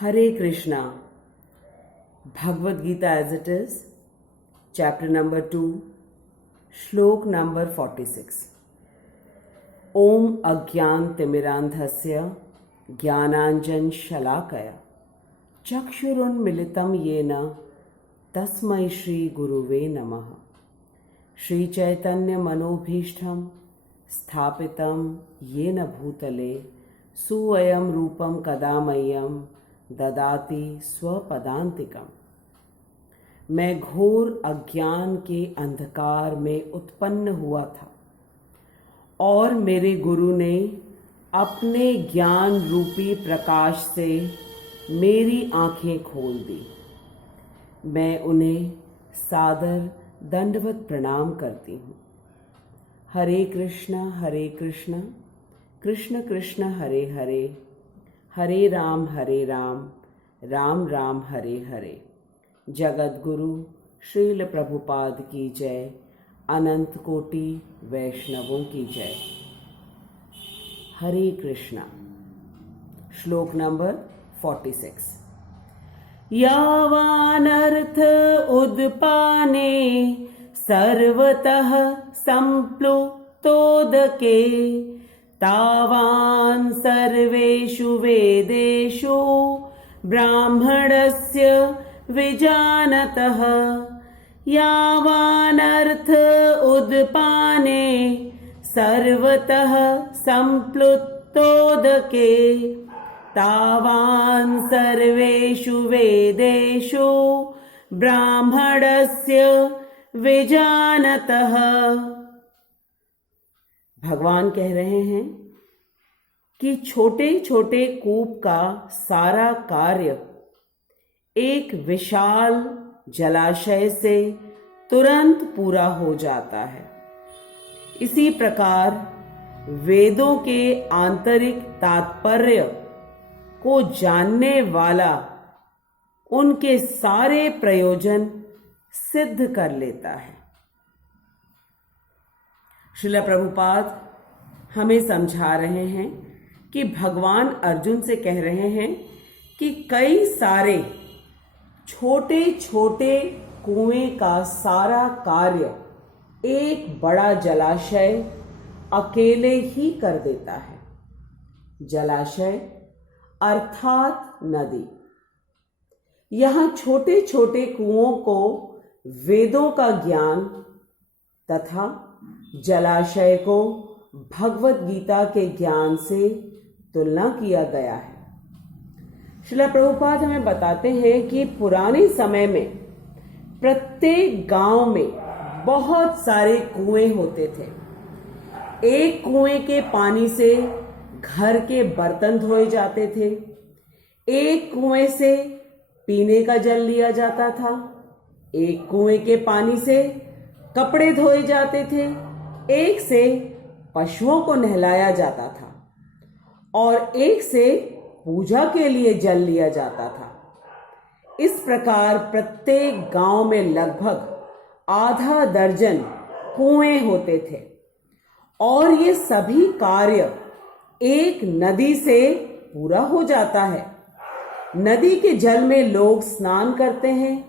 Hare Krishna. Bhagavad Gita as it is, chapter number 2, shlok number 46. Om Agyan Timirandhasya Jnananjan Shalakaya Chakshurun Militam Yena Tasmai Shri Guruve Namaha. Shri Chaitanya Manobhishtham Sthapitam Yena Bhutale Suvayam Rupam Kadamayam ददाति स्वपदांतिकम। मैं घोर अज्ञान के अंधकार में उत्पन्न हुआ था और मेरे गुरु ने अपने ज्ञान रूपी प्रकाश से मेरी आंखें खोल दी। मैं उन्हें सादर दंडवत प्रणाम करती हूँ। हरे कृष्ण कृष्ण कृष्ण हरे हरे, हरे राम राम राम हरे हरे। जगत गुरु श्रील प्रभुपाद की जय, अनंत कोटि वैष्णवों की जय। हरे कृष्णा। श्लोक नंबर 46। यावानर्थ उद्पाने सर्वतः संप्लुतोदके तावान् सर्वेषु वेदेषु ब्राह्मणस्य विजानतः। यावानर्थ उद्पाने सर्वतः संप्लुतोदके तावान् सर्वेषु वेदेषु ब्राह्मणस्य विजानतः। भगवान कह रहे हैं कि छोटे छोटे कूप का सारा कार्य एक विशाल जलाशय से तुरंत पूरा हो जाता है। इसी प्रकार वेदों के आंतरिक तात्पर्य को जानने वाला उनके सारे प्रयोजन सिद्ध कर लेता है। श्रील प्रभुपाद हमें समझा रहे हैं कि भगवान अर्जुन से कह रहे हैं कि कई सारे छोटे छोटे कुएं का सारा कार्य एक बड़ा जलाशय अकेले ही कर देता है। जलाशय अर्थात नदी। यहाँ छोटे छोटे कुओं को वेदों का ज्ञान तथा जलाशय को भगवत गीता के ज्ञान से तुलना किया गया है। श्रील प्रभुपाद हमें बताते हैं कि पुराने समय में प्रत्येक गांव में बहुत सारे कुएं होते थे। एक कुएं के पानी से घर के बर्तन धोए जाते थे, एक कुएं से पीने का जल लिया जाता था, एक कुएं के पानी से कपड़े धोए जाते थे, एक से पशुओं को नहलाया जाता था और एक से पूजा के लिए जल लिया जाता था। इस प्रकार प्रत्येक गांव में लगभग आधा दर्जन कुएं होते थे और ये सभी कार्य एक नदी से पूरा हो जाता है। नदी के जल में लोग स्नान करते हैं,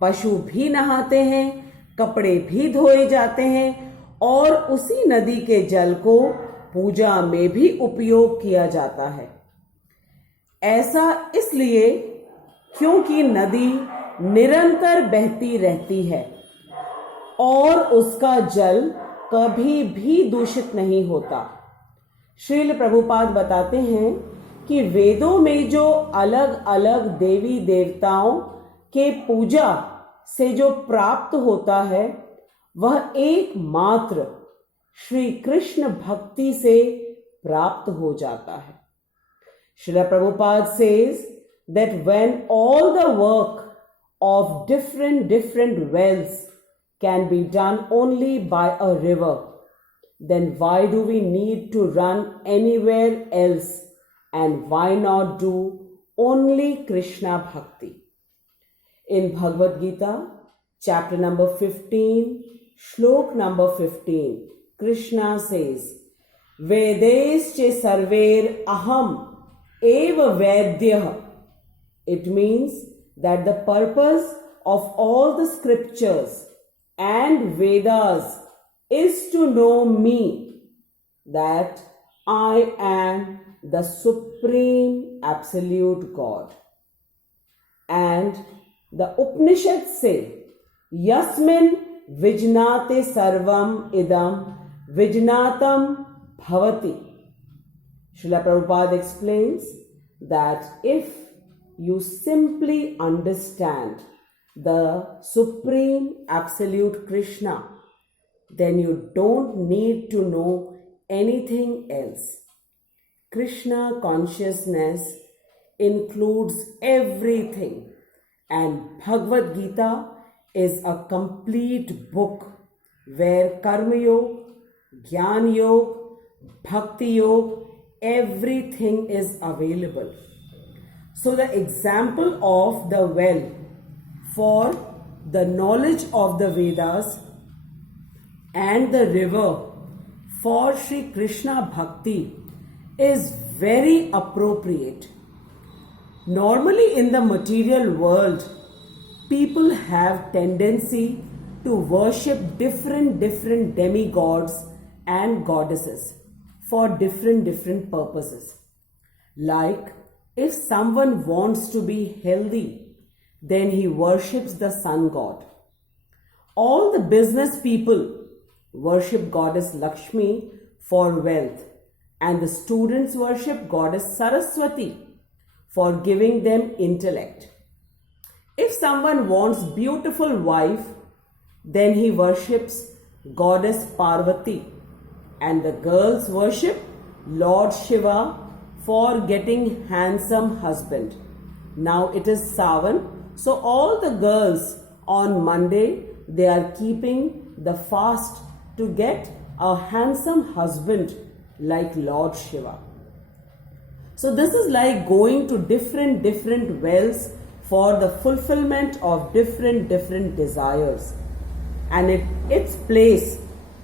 पशु भी नहाते हैं, कपड़े भी धोए जाते हैं और उसी नदी के जल को पूजा में भी उपयोग किया जाता है। ऐसा इसलिए क्योंकि नदी निरंतर बहती रहती है और उसका जल कभी भी दूषित नहीं होता। श्रील प्रभुपाद बताते हैं कि वेदों में जो अलग अलग देवी देवताओं के पूजा से जो प्राप्त होता है वह एकमात्र श्री कृष्ण भक्ति से प्राप्त हो जाता है। Srila Prabhupada says that when all the work of different wells can be done only by a river, then why do we need to run anywhere else, and why not do only Krishna Bhakti? In Bhagavad Gita, chapter number 15, shlok number 15, Krishna says, Vedesche sarver aham एव वैद्यः It means that the purpose of all the scriptures and Vedas is to know me, that I am the supreme absolute God. And the Upanishads say, Yasmin Vijnate Sarvam Idam Vijnatam Bhavati. Srila Prabhupada explains that if you simply understand the Supreme Absolute Krishna, then you don't need to know anything else. Krishna consciousness includes everything, and Bhagavad Gita is a complete book where Karma Yoga, Jnana Yoga, Bhakti Yoga, everything is available. So the example of the well for the knowledge of the Vedas and the river for Sri Krishna Bhakti is very appropriate. Normally in the material world, people have tendency to worship different demigods and goddesses for different purposes. Like if someone wants to be healthy, then he worships the sun god. All the business people worship goddess Lakshmi for wealth, and the students worship goddess Saraswati for giving them intellect. If someone wants beautiful wife, then he worships goddess Parvati, and the girls worship Lord Shiva for getting handsome husband. Now it is Savan, so all the girls on Monday, they are keeping the fast to get a handsome husband like Lord Shiva. So this is like going to different wells for the fulfillment of different desires. And at its place,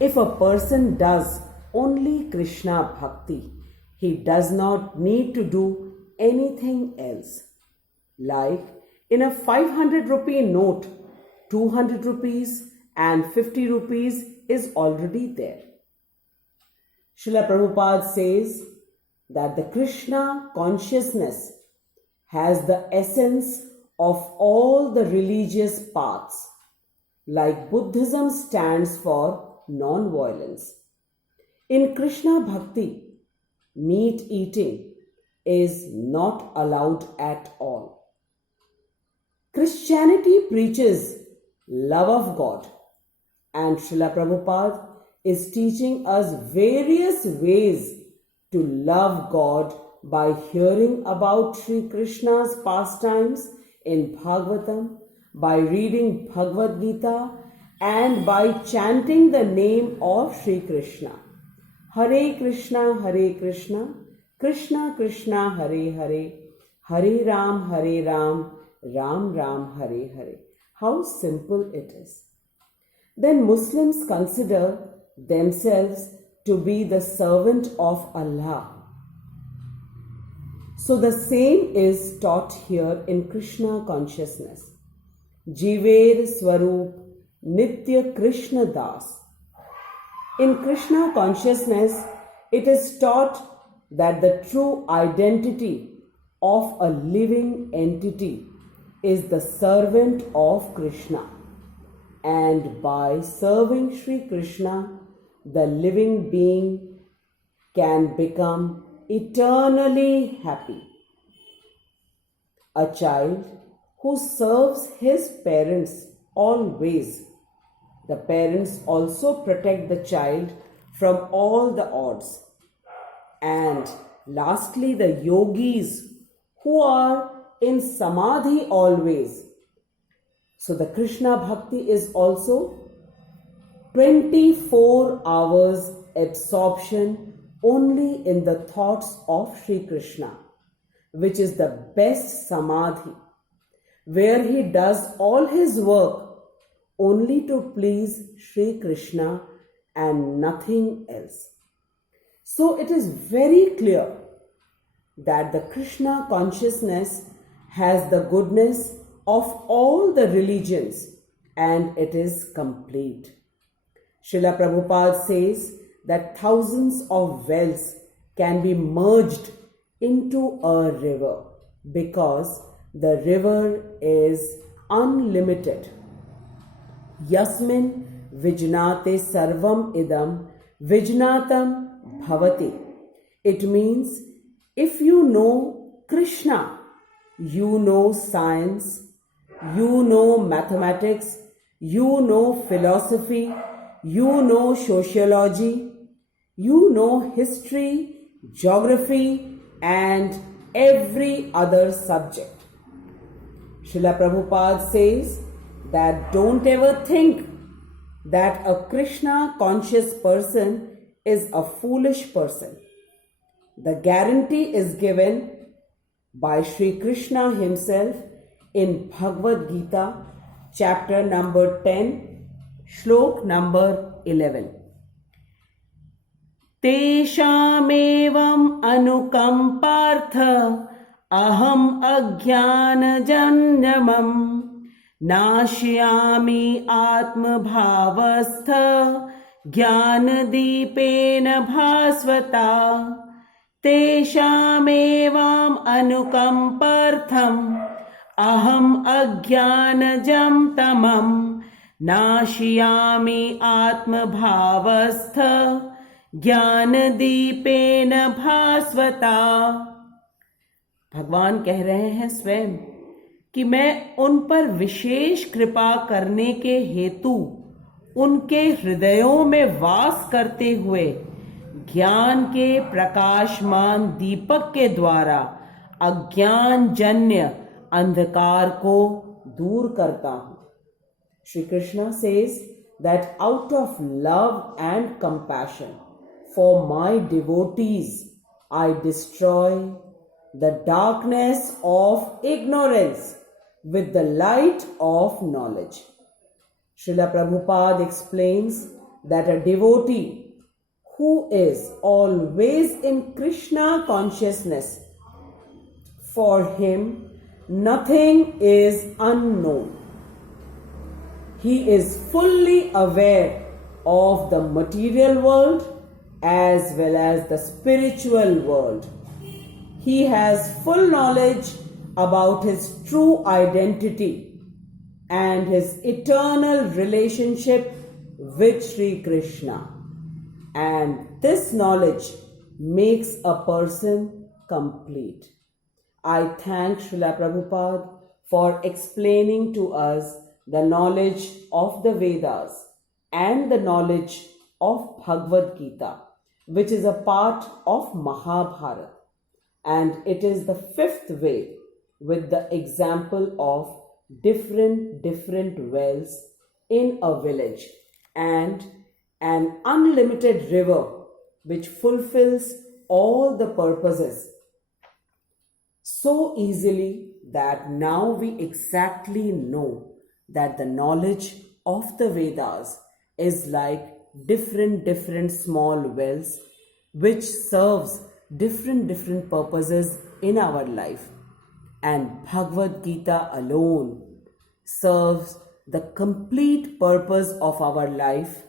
if a person does only Krishna Bhakti, he does not need to do anything else. Like in a 500 rupee note, 200 rupees and 50 rupees is already there. Srila Prabhupada says that the Krishna consciousness has the essence of all the religious paths. Like Buddhism stands for non-violence. In Krishna Bhakti, meat eating is not allowed at all. Christianity preaches love of God, and Srila Prabhupada is teaching us various ways to love God by hearing about Sri Krishna's pastimes in Bhagavatam, by reading Bhagavad Gita, and by chanting the name of Sri Krishna. Hare Krishna, Krishna Krishna, Hare Hare, Hare Ram, Ram Ram, Hare Hare. How simple it is. Then Muslims consider themselves to be the servant of Allah. So the same is taught here in Krishna consciousness. Jiver Swarup Nitya Krishna Das. In Krishna consciousness, it is taught that the true identity of a living entity is the servant of Krishna. And by serving Sri Krishna, the living being can become eternally happy. A child who serves his parents always, the parents also protect the child from all the odds. And lastly, the yogis who are in samadhi always. So the Krishna Bhakti is also 24 hours absorption only in the thoughts of Sri Krishna, which is the best samadhi, where he does all his work only to please Sri Krishna and nothing else. So it is very clear that the Krishna consciousness has the goodness of all the religions and it is complete. Srila Prabhupada says that thousands of wells can be merged into a river because the river is unlimited. Yasmin vijnate sarvam idam vijnatam bhavati. It means if you know Krishna, you know science, you know mathematics, you know philosophy, you know sociology, you know history, geography, and every other subject. Srila Prabhupada says that don't ever think that a Krishna conscious person is a foolish person. The guarantee is given by Sri Krishna himself in Bhagavad Gita, chapter number 10, shlok number 11. Teshamevam anukampartha aham ajnanajanyamam नाश्यामि आत्मभावस्थ ज्ञानदीपेन भास्वता तेषामेवाम् अनुकम्पार्थम् अहम् अज्ञानजं तमम् नाशयामि आत्मभावस्थ ज्ञानदीपेन भास्वता। भगवान कह रहे हैं स्वयं कि मैं उन पर विशेष कृपा करने के हेतु उनके हृदयों में वास करते हुए ज्ञान के प्रकाशमान दीपक के द्वारा अज्ञान जन्य अंधकार को दूर करता हूं। Shri Krishna says that out of love and compassion for my devotees, I destroy the darkness of ignorance with the light of knowledge. Srila Prabhupada explains that a devotee who is always in Krishna consciousness, for him nothing is unknown. He is fully aware of the material world as well as the spiritual world. He has full knowledge about his true identity and his eternal relationship with Sri Krishna. And this knowledge makes a person complete. I thank Srila Prabhupada for explaining to us the knowledge of the Vedas and the knowledge of Bhagavad Gita, which is a part of Mahabharata. And it is the fifth Ved with the example of different wells in a village and an unlimited river which fulfills all the purposes so easily that now we exactly know that the knowledge of the Vedas is like different small wells which serves different purposes in our life. And Bhagavad Gita alone serves the complete purpose of our life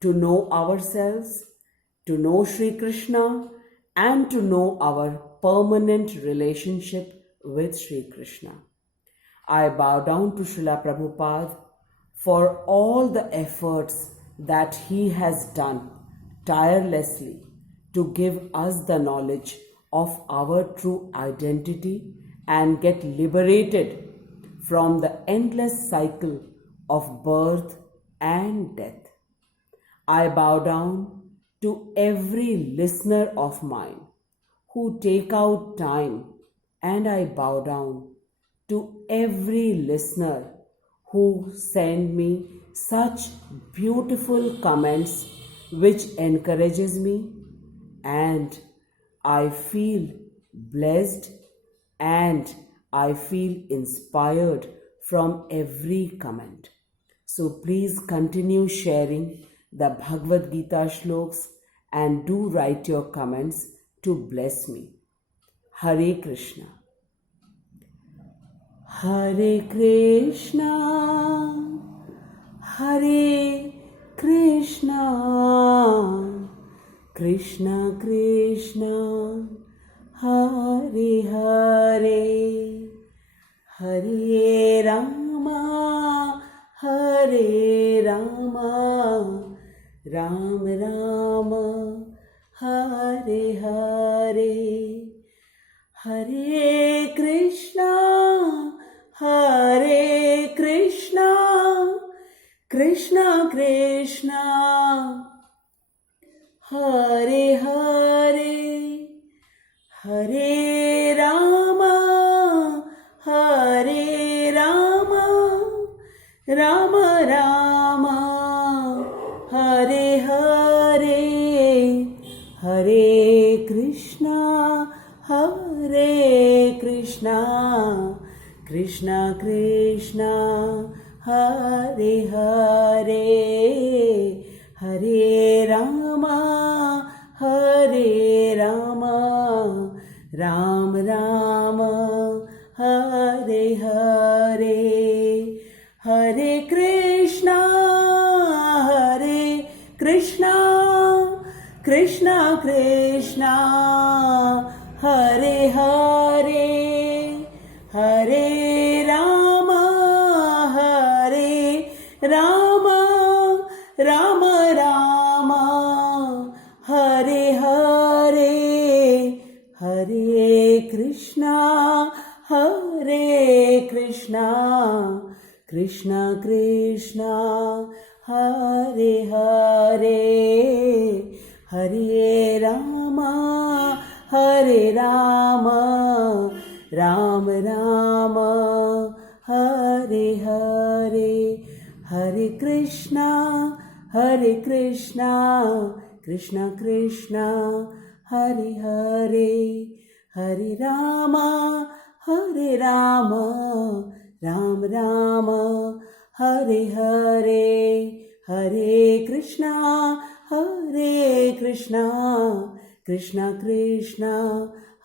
to know ourselves, to know Sri Krishna, and to know our permanent relationship with Sri Krishna. I bow down to Srila Prabhupada for all the efforts that he has done tirelessly to give us the knowledge of our true identity and get liberated from the endless cycle of birth and death. I bow down to every listener of mine who take out time, and I bow down to every listener who send me such beautiful comments which encourages me, and I feel blessed and I feel inspired from every comment. So please continue sharing the Bhagavad Gita shloks and do write your comments to bless me. Hare Krishna. हरे कृष्णा कृष्णा कृष्णा हरे हरे हरे रामा राम राम हरे हरे हरे कृष्णा कृष्णा कृष्णा हरे हरे हरे राम राम राम हरे हरे हरे कृष्णा कृष्णा कृष्णा हरे हरे हरे राम राम राम हरे हरे हरे कृष्णा कृष्णा कृष्णा हरे हरे हरे राम राम राम हरे हरे हरे कृष्णा कृष्णा कृष्णा हरे हरे हरे राम राम राम हरे हरे हरे कृष्णा कृष्णा कृष्णा हरे हरे हरे राम राम राम हरे हरे हरे कृष्णा कृष्णा कृष्णा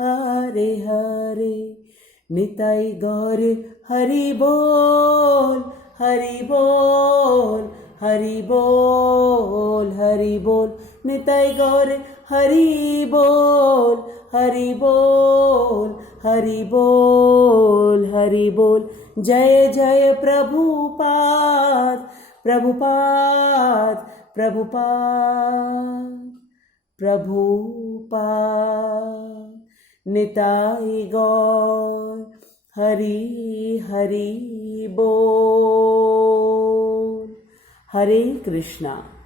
हरे हरे निताई गौर हरि बोल हरि बोल हरि बोल हरि बोल निताई गौर हरि बोल हरि बोल हरि बोल हरि बोल जय जय प्रभुपाद प्रभुपाद प्रभुपाद प्रभुपाद निताई गौर हरि हरि बोल हरे कृष्णा।